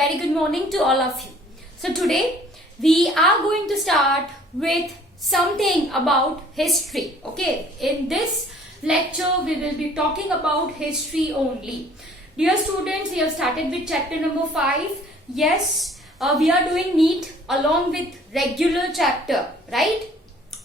very good morning to all of you. So today we are going to start with something about history. Okay, in this lecture we will be talking about history only. Dear students, we have started with chapter number 5. Yes, we are doing NEET along with regular chapter, right?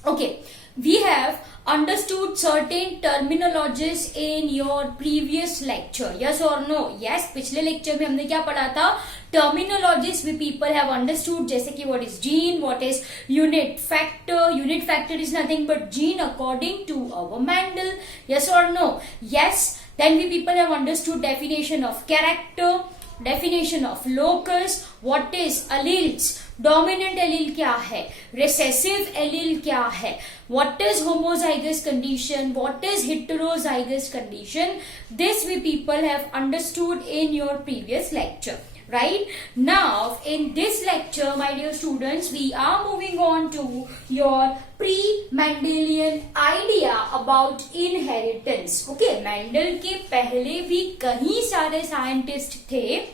Okay, we have understood certain terminologies in your previous lecture. Yes or no? Yes, पिछले lecture में हमने क्या पढ़ा था? Terminologies we people have understood, जैसे कि what is gene, what is unit factor. Unit factor is nothing but gene according to our Mendel. Yes or no? Yes. Then we people have understood definition of character, definition of locus, what is alleles, dominant allele क्या है, recessive allele क्या है, what is homozygous condition, what is heterozygous condition. This we people have understood in your previous lecture. Right now in this lecture, my dear students, we are moving on to your pre-Mendelian idea about inheritance. Okay, Mendel के पहले भी कई सारे scientists थे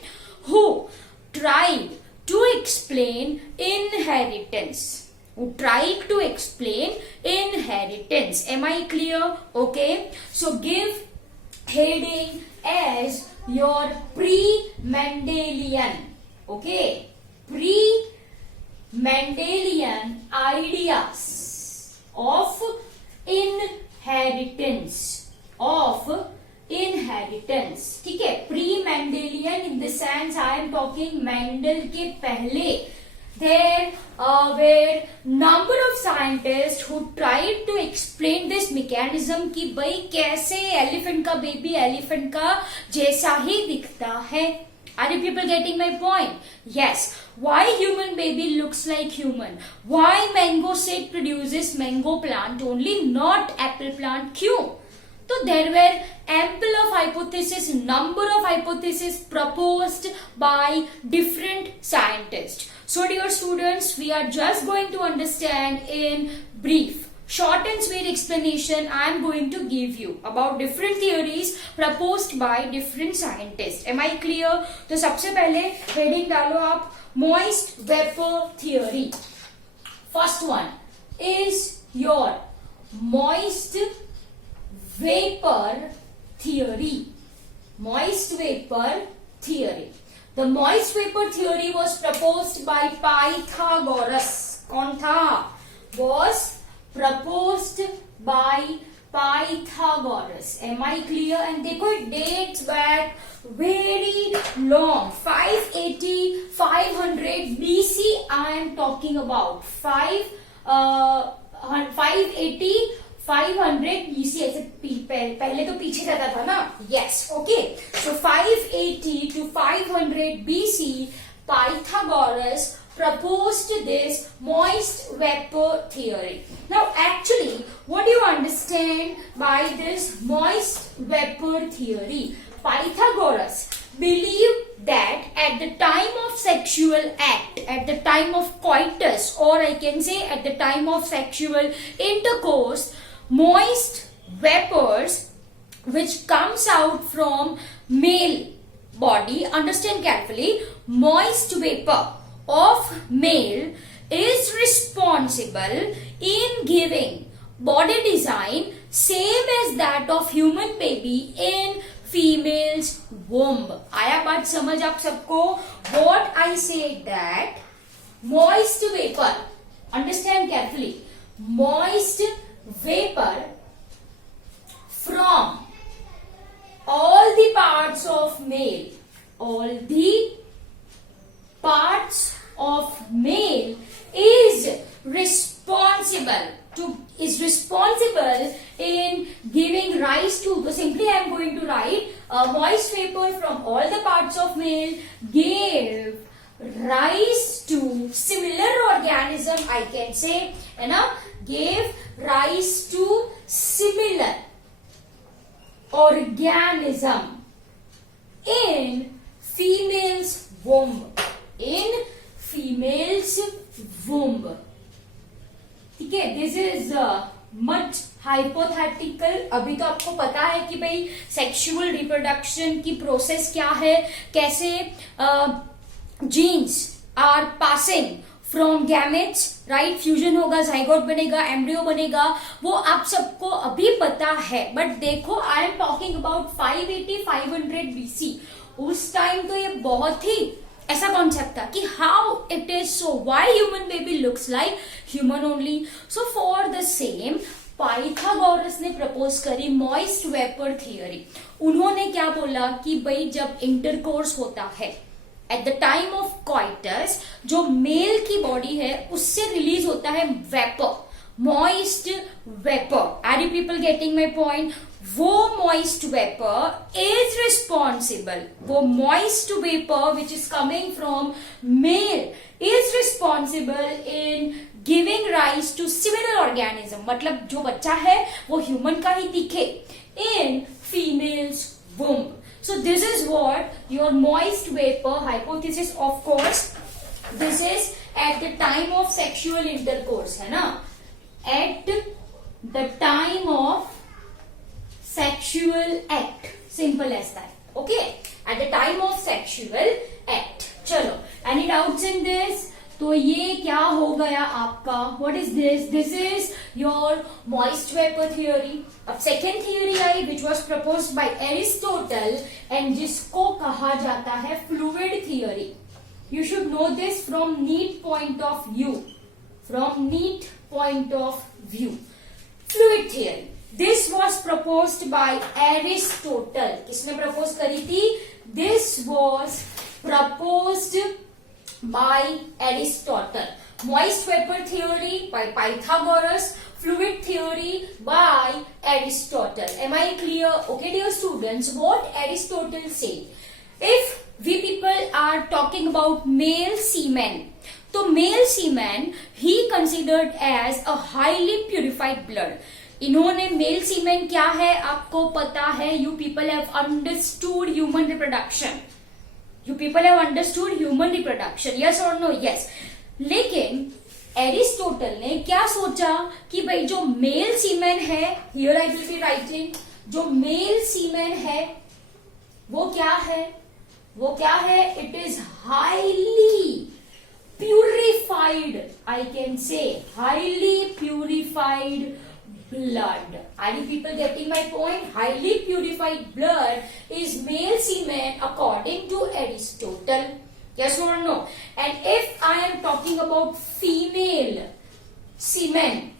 who tried to explain inheritance. Who tried to explain inheritance. Am I clear? Okay, so give heading as your pre-Mendelian, okay, pre-Mendelian ideas of inheritance, ठीक है. Pre-Mendelian in the sense I am talking Mendel के पहले there were number of scientists who tried to explain this mechanism कि भाई कैसे elephant का baby elephant का जैसा ही दिखता है. Are you people getting my point? Yes. Why human baby looks like human? Why mango seed produces mango plant only, not apple plant? क्यों? So there were ample of hypotheses, number of hypotheses proposed by different scientists. So dear students, we are just going to understand in brief, short and sweet explanation I am going to give you about different theories proposed by different scientists. Am I clear? तो सबसे पहले heading डालो आप moist vapor theory. First one is your moist vapor theory. Moist vapor theory. The moist vapor theory was proposed by Pythagoras. कौन था? Was proposed by Pythagoras. Am I clear? And देखो it dates back very long. 580, 500 BC I am talking about. 580 500 BC ऐसे पहले तो पीछे जाता था ना. Yes, okay. So 580 to 500 BC, Pythagoras proposed this moist vapor theory. Now actually, what do you understand by this moist vapor theory? Pythagoras believed that at the time of sexual act, at the time of coitus, or I can say at the time of sexual intercourse, moist vapors which comes out from male body, understand carefully, moist vapor of male is responsible in giving body design same as that of human baby in female's womb. आया बात समझ आप सबको? What I say that moist vapor, understand carefully, moist vapor from all the parts of male, all the parts of male is responsible in giving rise to, so simply I am going to write moist vapor from all the parts of male gave rise to similar organism, I can say, gave rise to similar organism in female's womb. In female's womb. ठीक है, this is much hypothetical. अभी तो आपको पता है कि भाई sexual reproduction की प्रोसेस क्या है, कैसे genes are passing from gametes, right, fusion होगा, जाइगोट बनेगा, एम्ब्रियो बनेगा, वो आप सबको अभी पता है. बट देखो, I am talking about 580-500 BC. उस टाइम तो ये बहुत ही ऐसा कॉन्सेप्ट था कि how it is, so why human baby looks like human only. So for the same Pythagoras ने प्रपोज करी मॉइस्ट वेपर थियरी. उन्होंने क्या बोला कि भाई जब इंटरकोर्स होता है एट द टाइम ऑफ कॉइटस, जो मेल की बॉडी है उससे रिलीज होता है vapour, moist vapour. Are you people getting my point? वो मॉइस्ट वेपर इज रिस्पॉन्सिबल, वो moist vapour which is coming from male is responsible in giving rise to similar organism. मतलब जो बच्चा है वो ह्यूमन का ही दिखे in females womb. So this is what your moist vapor hypothesis. Of course, this is at the time of sexual intercourse, है ना? At the time of sexual act. Simple as that. Okay? At the time of sexual act. चलो. Any doubts in this? तो ये क्या हो गया आपका? What is this? This is your moist vapor theory. अब second theory I which was proposed by Aristotle and जिसको कहा जाता है fluid theory. You should know this from neat point of view. From neat point of view. Fluid theory. This was proposed by Aristotle. किसने propose करी थी? This was proposed by Aristotle. Moist vapor theory by Pythagoras, fluid theory by Aristotle. Am I clear? Okay, dear students, what Aristotle said, if we people are talking about male semen, तो male semen he considered as a highly purified blood. इन्होंने mail सीमेन क्या है आपको पता है. You people have understood human reproduction. You people have understood human reproduction. Yes or no? Yes. लेकिन Aristotle ने क्या सोचा कि भाई जो मेल सीमेन है, here I will be writing, जो मेल सीमेन है वो क्या है? वो क्या है? It is highly purified. I can say highly purified blood. Are you people getting my point? Highly purified blood is male semen according to Aristotle. Yes or no? And if I am talking about female semen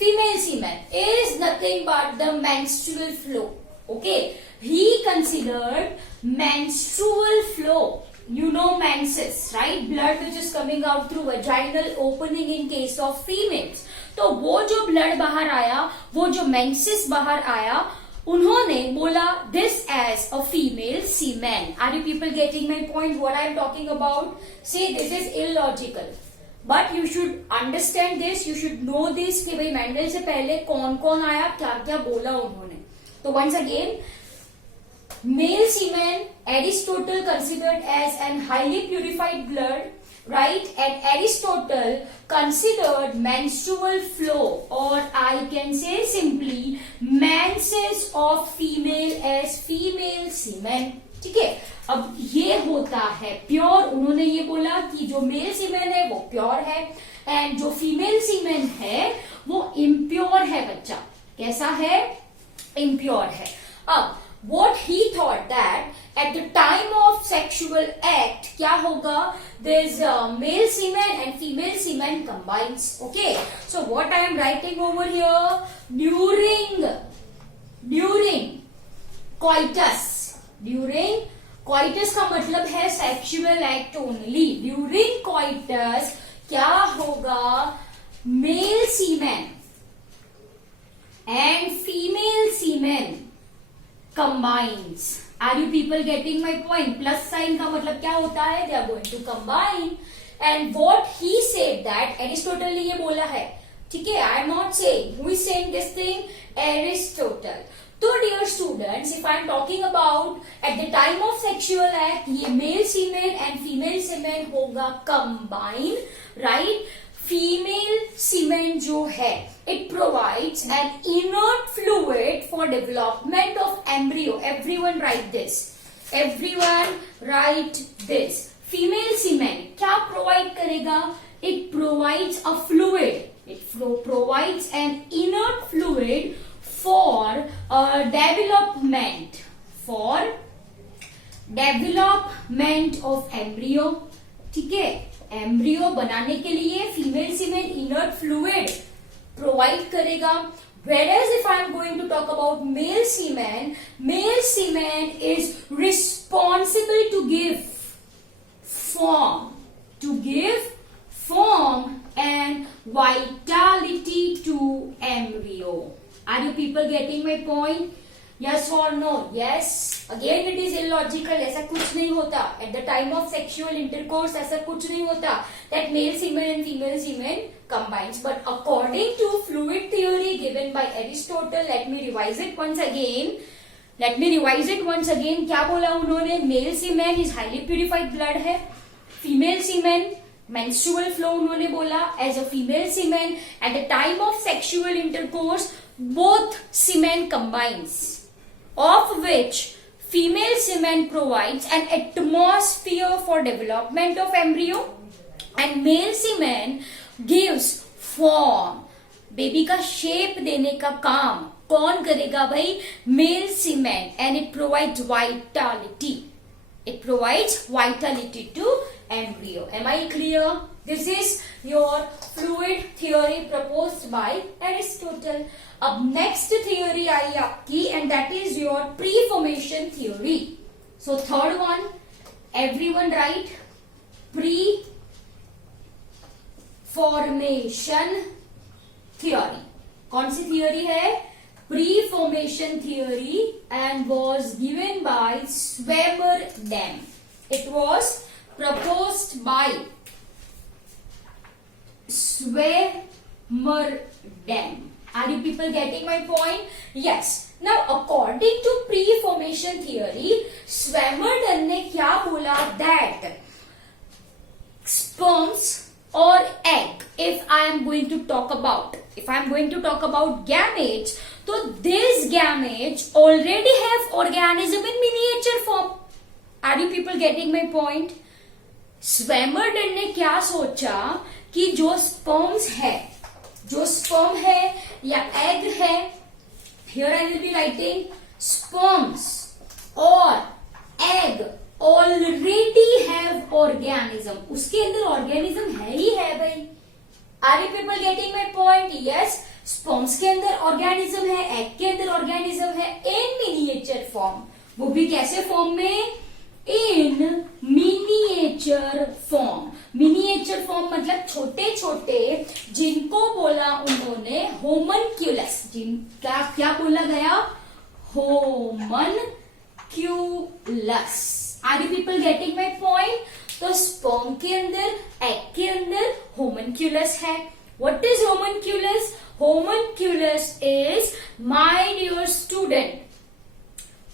is nothing but the menstrual flow. Okay, he considered menstrual flow. You know menses, right? Blood which is coming out through vaginal opening in case of females. तो वो जो blood बाहर आया, वो जो menses बाहर आया, उन्होंने बोला this as a female semen. Are you people getting my point? What I am talking about? See, this is illogical. But you should understand this. You should know this कि भाई मेंडल से पहले कौन कौन आया, क्या क्या बोला उन्होंने. तो once again, male semen Aristotle considered as an highly purified blood, right? And Aristotle considered menstrual flow, or I can say simply menses of female as female semen. ठीक है, अब ये होता है प्योर. उन्होंने ये बोला कि जो मेल सीमेन है वो प्योर है एंड जो फीमेल सीमेन है वो इम्प्योर है. बच्चा कैसा है? इम्प्योर है. अब what he thought that at the time of sexual act क्या होगा? There's male semen and female semen combines. Okay, so what I am writing over here, during coitus का मतलब है sexual act only. During coitus क्या होगा? Male semen and female semen combines. Are you people getting my point? Plus sign का मतलब क्या होता है? They are going to combine. And what he said that Aristotle ने ये बोला है, ठीक है? I am not saying. Who is saying this thing? Aristotle. तो dear students, if I am talking about at the time of sexual act, ये male semen and female semen होगा combine, right? Female सीमेन जो है it provides an inert fluid for development of embryo. Everyone write this. Everyone write this. Female semen क्या provide करेगा? It provides a fluid. It provides an inert fluid for development. For development of embryo. ठीक है, embryo बनाने के लिए female सीमेन inert fluid provide करेगा. Whereas if I am going to talk about male semen is responsible to give form and vitality to embryo. Are you people getting my point? Yes or no? Yes. Again it is illogical. ऐसा कुछ नहीं होता. At the time of sexual intercourse ऐसा कुछ नहीं होता that male semen and female semen combines. But according to fluid theory given by Aristotle, let me revise it once again. क्या बोला उन्होंने? Male semen is highly purified blood है. Female semen menstrual flow उन्होंने बोला. As a female semen at the time of sexual intercourse both semen combines, of which female semen provides an atmosphere for development of embryo and male semen gives form. Baby का shape देने का काम कौन करेगा भाई? Male semen. and it provides vitality to embryo. Am I clear? This is your fluid theory proposed by Aristotle. अब next theory आई आपकी and that is your pre-formation theory. So third one, everyone write pre-formation theory. कौन सी theory है? Pre-formation theory and was given by Swammerdam. It was proposed by Swammerdam. Are you people getting my point? Yes. Now according to pre-formation theory, Swammerdam ने क्या बोला? That sperms or egg, if I am going to talk about gametes, so these gametes already have organism in miniature form. Are you people getting my point? Swammerdam ने क्या सोचा कि जो sperm है या egg है, here I will be writing sperms or egg already have organism. उसके अंदर organism है ही है भाई. Are you people getting my point? Yes. sperms के अंदर organism है, egg के अंदर organism है in miniature form. वो भी कैसे form में? In miniature form. Miniature form मतलब छोटे छोटे, जिनको बोला उन्होंने homunculus. जिनका क्या बोला गया? Homunculus. Are you people getting my point? तो sperm के अंदर, egg के अंदर homunculus है. What is homunculus? Homunculus is, my dear student,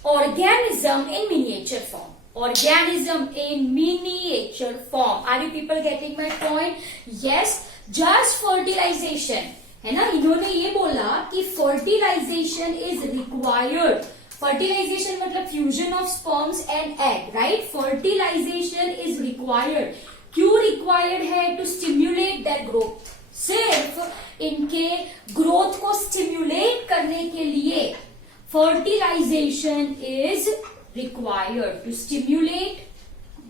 organism in miniature form. Organism in miniature form. Are you people getting my point? Yes. Just fertilization है ना. इन्होंने ये बोला कि fertilization is required. Fertilization मतलब fusion of sperms and egg, right? Fertilization is required. क्यों required है? To stimulate their growth. सिर्फ इनके growth को stimulate करने के लिए fertilization is required to stimulate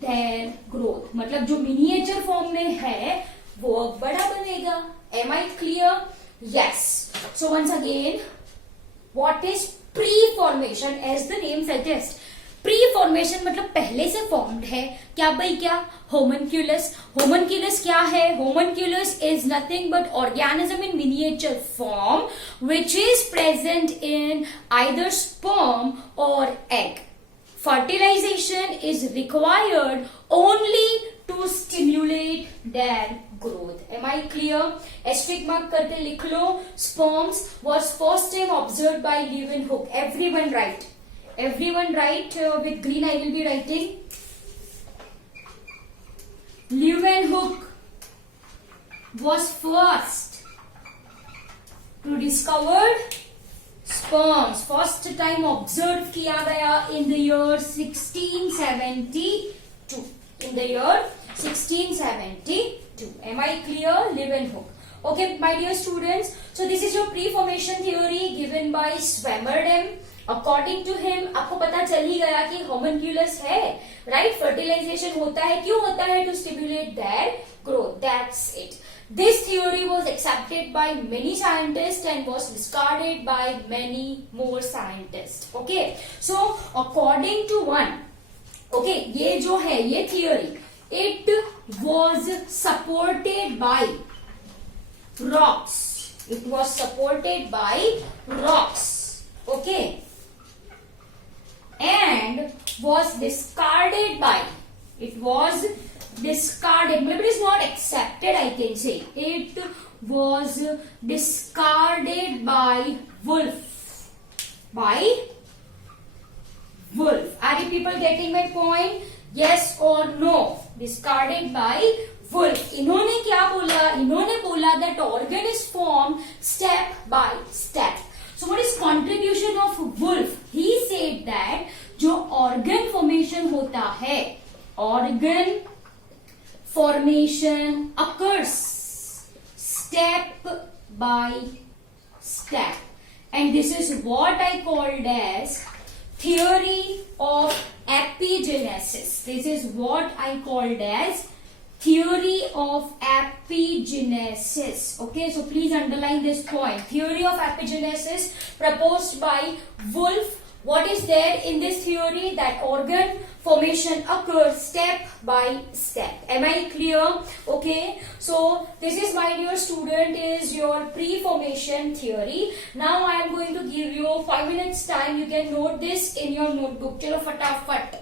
their growth. मतलब जो miniature form में है वो बड़ा बनेगा. Am I clear? Yes. So once again, what is pre-formation? As the name suggests, pre-formation मतलब पहले से formed है. क्या भाई? क्या? homunculus. Homunculus क्या है? Homunculus is nothing but organism in miniature form which is present in either sperm or egg. Fertilization is required only to stimulate their growth. Am I clear? Asterisk mark करके लिख लो. Sperms was first time observed by Leeuwenhoek. Everyone write. With green I will be writing. Leeuwenhoek was first to discover sperms first time observe किया गया in the year 1672. In the year 1672. Am I clear? Leeuwenhoek. Okay, my dear students. So this is your pre-formation theory given by Swammerdam. According to him, आपको पता चल ही गया कि homunculus है, right? Fertilization होता है, क्यों होता है? To stimulate their growth. That's it. This theory was accepted by many scientists and was discarded by many more scientists. Okay, so according to one, okay, ये जो है ये theory, it was supported by rocks. It was supported by rocks. Okay, and was discarded by. It was discarded, maybe it is not accepted, I can say. It was discarded by Wolf. By Wolf. Are you people getting my point? Yes or no? Discarded by Wolf. इन्होंने क्या बोला? इन्होंने बोला that organ is formed step by step. So what is contribution of Wolf? He said that जो organ formation होता है, organ formation occurs step by step, and this is what I called as theory of epigenesis. This is what I called as theory of epigenesis. Okay, so please underline this point. Theory of epigenesis proposed by Wolf. What is there in this theory? That organ formation occurs step by step. Am I clear? Okay, so this is, my dear student, is your pre-formation theory. Now I am going to give you 5 minutes time. You can note this in your notebook. Chalo fatafat.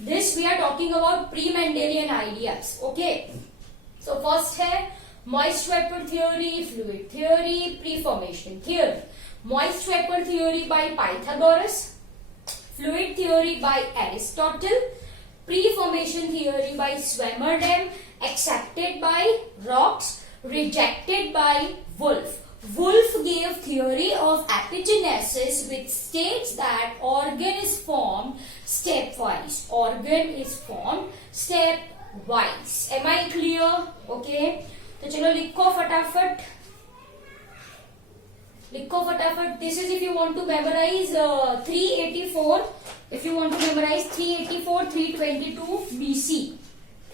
This we are talking about pre-Mendelian ideas. Okay, so first है moist vapor theory, fluid theory, pre-formation theory. Moist vapor theory by Pythagoras, fluid theory by Aristotle, pre-formation theory by Swammerdam, accepted by Rocks, rejected by Wolf. Wolf gave theory of epigenesis, which states that organ is formed stepwise. Organ is formed stepwise. Am I clear? Okay. तो चलो लिखो फटाफट. लिखो फटाफट. This is if you want to memorize 384. If you want to memorize 384, 322 BC.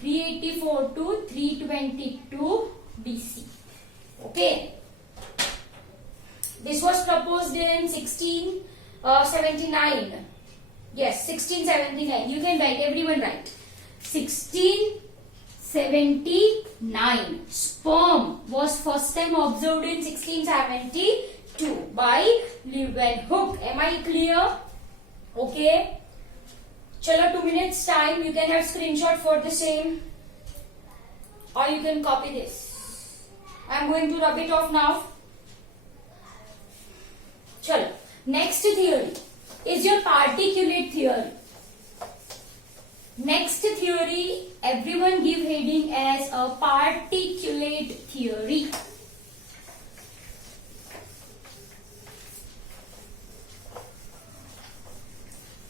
384 to 322 BC. Okay. This was proposed in 1679. Yes, 1679. You can write, everyone write. 1679. Sperm was first time observed in 1672 by Leeuwenhoek. Am I clear? Okay. Chalo, 2 minutes time. You can have screenshot for the same, or you can copy this. I am going to rub it off now. Chalo, next theory is your particulate theory. Next theory, everyone give heading as a particulate theory.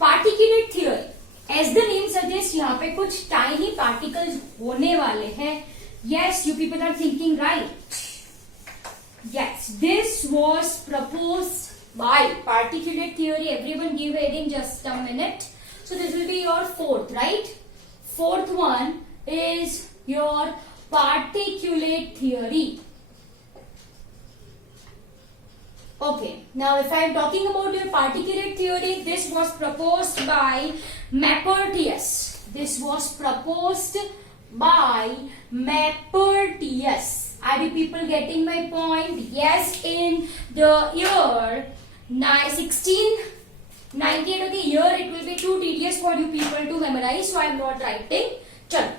Particulate theory, as the name suggests, यहाँ पे कुछ tiny particles होने वाले हैं. Yes, you people are thinking right. Yes, this was proposed by particulate theory. Everyone give heading just a minute. So this will be your fourth, right? Fourth one is your particulate theory. Okay, now if I am talking about your particulate theory, this was proposed by Maupertuis. This was proposed by Maupertuis. Are you people getting my point? Yes, in the year 1698. Okay, year it will be too tedious for you people to memorize, so I am not writing. चलो,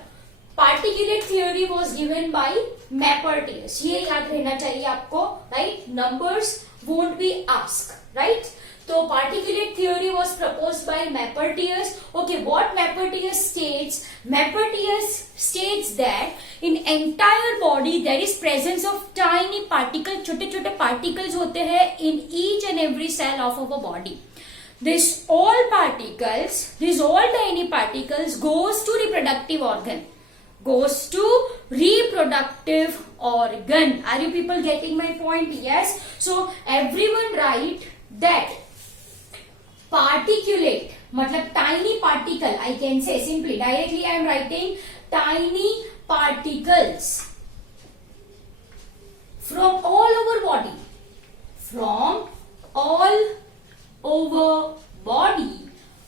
particulate theory was given by Maupertuis. ये याद रहना चाहिए आपको, right? Numbers won't be asked, right? तो particulate theory was proposed by by Maupertuis. Okay, what Maupertuis states? Maupertuis states that in entire body there is presence of tiny particles, छोटे छोटे particles होते हैं in each and every cell of our body. These all tiny particles goes to reproductive organ. Goes to reproductive organ. Are you people getting my point? Yes. So everyone write that particulate, matlab tiny particle. I can say simply, directly I am writing tiny particles from all over body. From all over body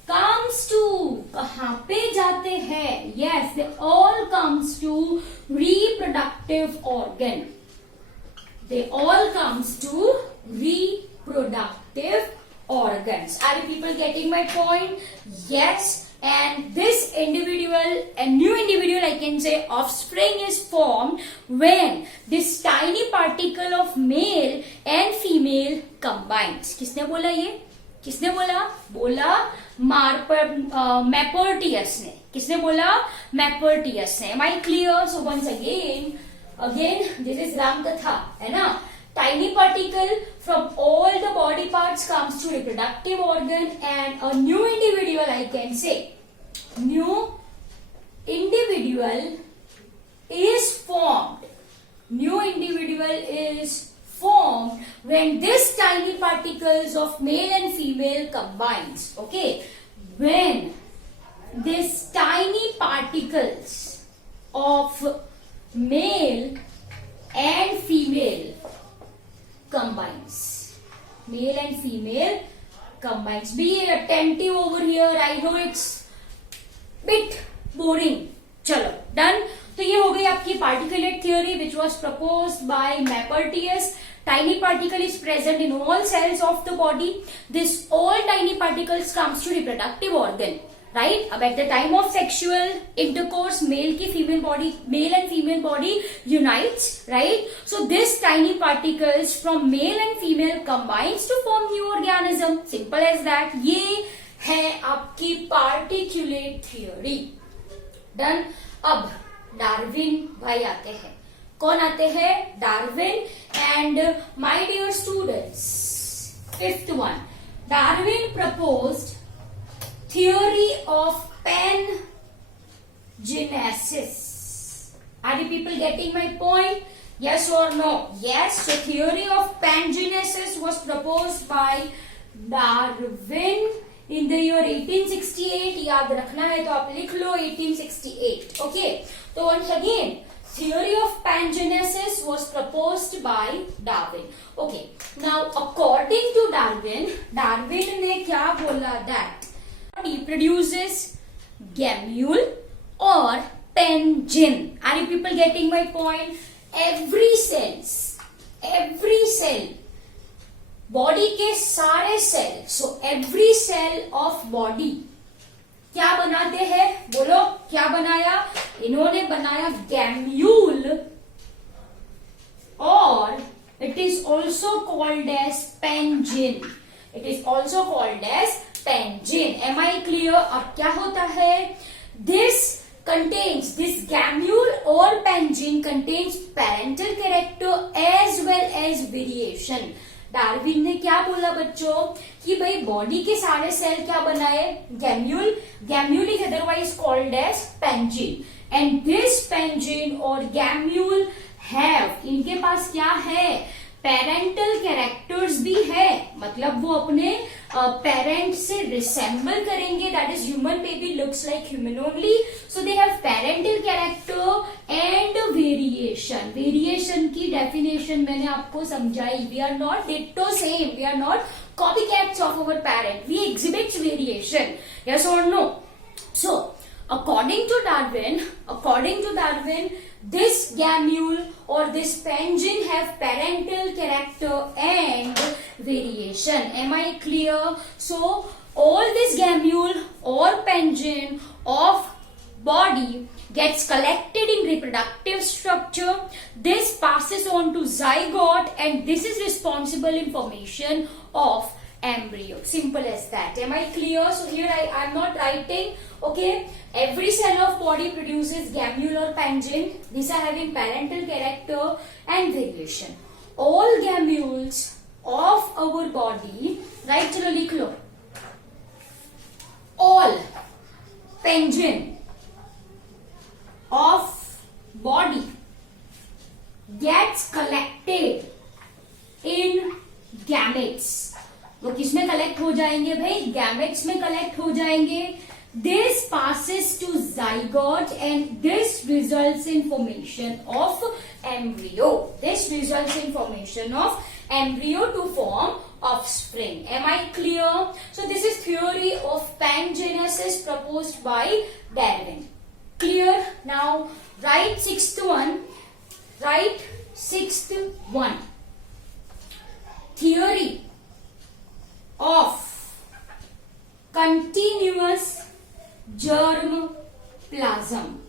comes to, कहाँ पे जाते हैं? Yes, they all comes to reproductive organ. They all comes to reproductive organs. Are you people getting my point? Yes. And this individual, a new individual, I can say, offspring is formed when this tiny particle of male and female combines. किसने बोला ये? किसने बोला? बोला Maupertuis ने. किसने बोला? Maupertuis ने. Am I clear? So once again this is Ram Katha, है ना? Tiny particle from all the body parts comes to reproductive organ, and a new individual, I can say, new individual is formed. New individual is formed when this tiny particles of male and female combines. Okay, when this tiny particles of male and female combines. Male and female combines. Be attentive over here. I know it's bit boring. चलो done. तो ये हो गई आपकी particulate theory which was proposed by Maupertuis. Tiny particle is present in all cells of the body. This all tiny particles comes to reproductive organ. Right? अब at the time of sexual intercourse, male and female body unites, right? So this tiny particles from male and female combines to form new organism. Simple as that. ये है आपकी particulate theory. Done. अब Darwin भाई आते हैं. कौन आते हैं? Darwin. And my dear students, fifth one, Darwin proposed theory of pangenesis. Are you people getting my point? Yes or no? Yes. So theory of pangenesis was proposed by Darwin in the year 1868. याद रखना है तो आप लिख लो 1868. Okay. तो once again, theory of pangenesis was proposed by Darwin. Okay. Now according to Darwin, Darwin ने क्या बोला? That body produces gamete or pangene. Are you people getting my point? Every cell, body के सारे cell, so every cell of body क्या बनाते हैं? बोलो क्या बनाया? इन्होंने बनाया gamete, or it is also called as pangene. It is also called as pangene. Am I clear? अब क्या होता है? This gamete or pangene contains parental character as well as variation. Darwin ने क्या बोला बच्चों कि भाई बॉडी के सारे सेल क्या बनाए? Gemmule is otherwise called as pangene, and this pangene और गैम्यूल हैव, इनके पास क्या है? पेरेंटल कैरेक्टर्स भी है, मतलब वो अपने पेरेंट से रिसेंबल करेंगे. That is human baby looks like human only. So they have parental character and variation. Variation की डेफिनेशन मैंने आपको समझाई. We are not ditto same, we are not copycats of our parent. We exhibit variation. Yes or no? So according to Darwin, this gamete or this pangene have parental character and variation. Am I clear? So all this gamete or pangene of body gets collected in reproductive structure. This passes on to zygote, and this is responsible in formation of embryo. Simple as that. Am I clear? So here I am not writing. Okay, every cell of body produces gamule or pangin. These are having parental character and variation. All gamules of our body, right? चलो लिख लो. All pangin of body gets collected in gametes. वो किसमें collect हो जाएंगे भाई? Gametes में collect हो जाएंगे. This passes to zygote and this results in formation of embryo. This results in formation of embryo to form offspring. Am I clear? So this is theory of pangenesis proposed by Darwin. Clear? Now write sixth one. Write sixth one. Theory of continuous germ plasm.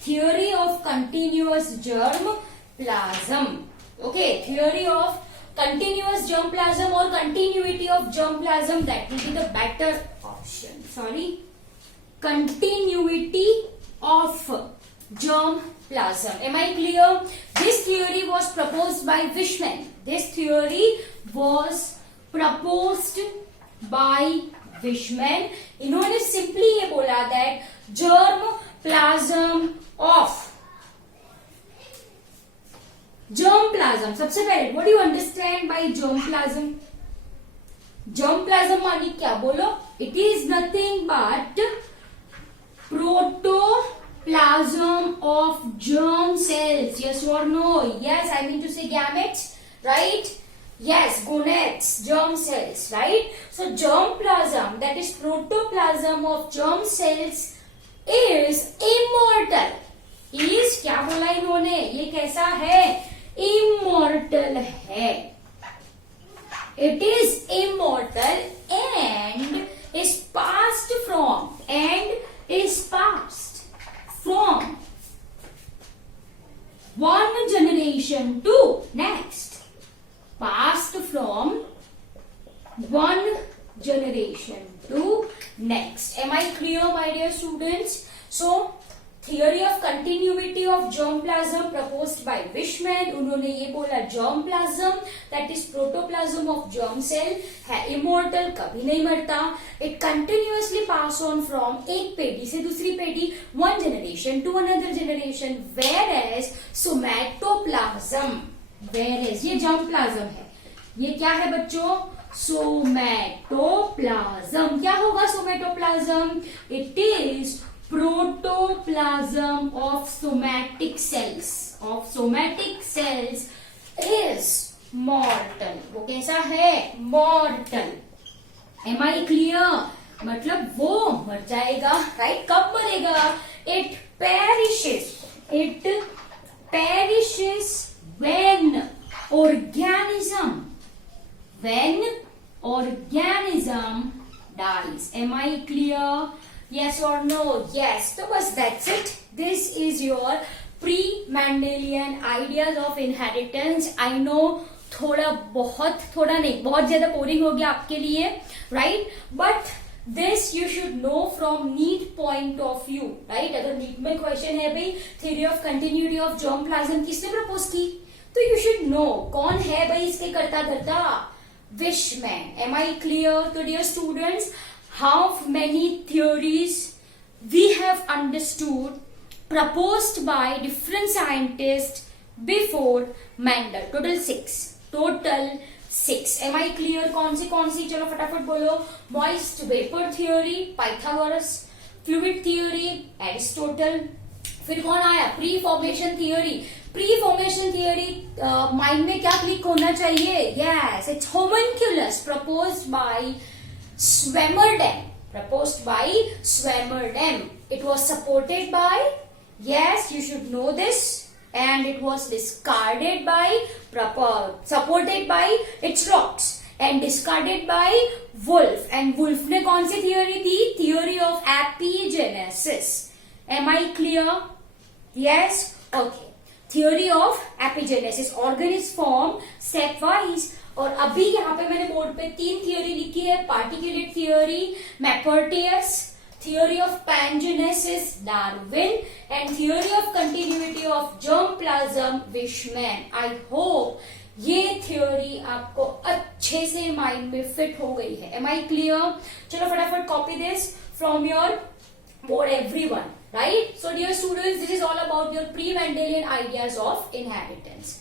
Theory of continuous germ plasm. Okay, theory of continuous germ plasm or continuity of germ plasm, that will be the better option. Sorry, continuity of germ plasm. Am I clear? This theory was proposed by Fishman. This theory was proposed by Fishman. इन्होंने simply ये बोला that germ plasm of germ plasm. सबसे पहले what do you understand by germ plasm? Germ plasm मानी क्या? बोलो. It is nothing but protoplasm of germ cells. Yes or no? Yes, I mean to say gametes, right? Yes, gonads, germ cells, right? So germ plasm, that is protoplasm of germ cells, is immortal. Is क्या बोला इन्होंने? ये कैसा है? Immortal है. It is immortal and is passed from one generation to next. Passed from one generation to next. Am I clear, my dear students? So theory of continuity of germ plasm proposed by Fishman. उन्होंने ये बोला germ plasm, that is protoplasm of germ cell, है immortal, कभी नहीं मरता. It continuously pass on from एक पीढ़ी से दूसरी पीढ़ी, one generation to another generation. Whereas somatoplasm, whereas ये germ plasm है, ये क्या है बच्चों? सोमैटोप्लाज्म. क्या होगा सोमैटोप्लाज्म? It is protoplasm of somatic cells. Of somatic cells is mortal. वो कैसा है? Mortal. Am I clear? मतलब वो मर जाएगा, right? कब मरेगा? It perishes. It perishes when organism dies. Am I clear? Yes or no? Yes. So bas that's it. This is your pre-Mendelian ideas of inheritance. I know थोड़ा नहीं बहुत ज्यादा बोरिंग हो गया आपके लिए, right? But this you should know from NEET point of view, right? अगर NEET में क्वेश्चन है भाई theory of continuity of germ plasm किसने प्रपोज की, तो you should know कौन है भाई इसके करता धरता? Fishman. Am I clear? So dear students, how many theories we have understood proposed by different scientists before Mendel? Total 6. Total 6. Am I clear? कौन सी चलो फटाफट बोलो. Moist vapor theory, Pythagoras. Fluid theory, Aristotle. फिर कौन आया? Preformation theory. Preformation theory mind में क्या click होना चाहिए? Yes, it's homunculus proposed by Swammerdam. Proposed by Swammerdam. It was supported by, yes, you should know this, and it was discarded by, supported by its rocks and discarded by Wolf. And Wolf ने कौन सी theory दी? Theory of epigenesis. Am I clear? Yes? Okay. Theory of epigenesis. Organ is formed stepwise और अभी यहाँ पे मैंने board पे 3 थियोरी लिखी है, पार्टिकुलेट थियोरी, मैककार्टियस, theory of pangenesis Darwin, and theory of continuity of germplasm Wishman. I hope ये थ्योरी आपको अच्छे से माइंड में फिट हो गई है. Am I clear? चलो फटाफट copy this from your board everyone, right? So dear students, this is all about your pre-Mendelian ideas of inheritance.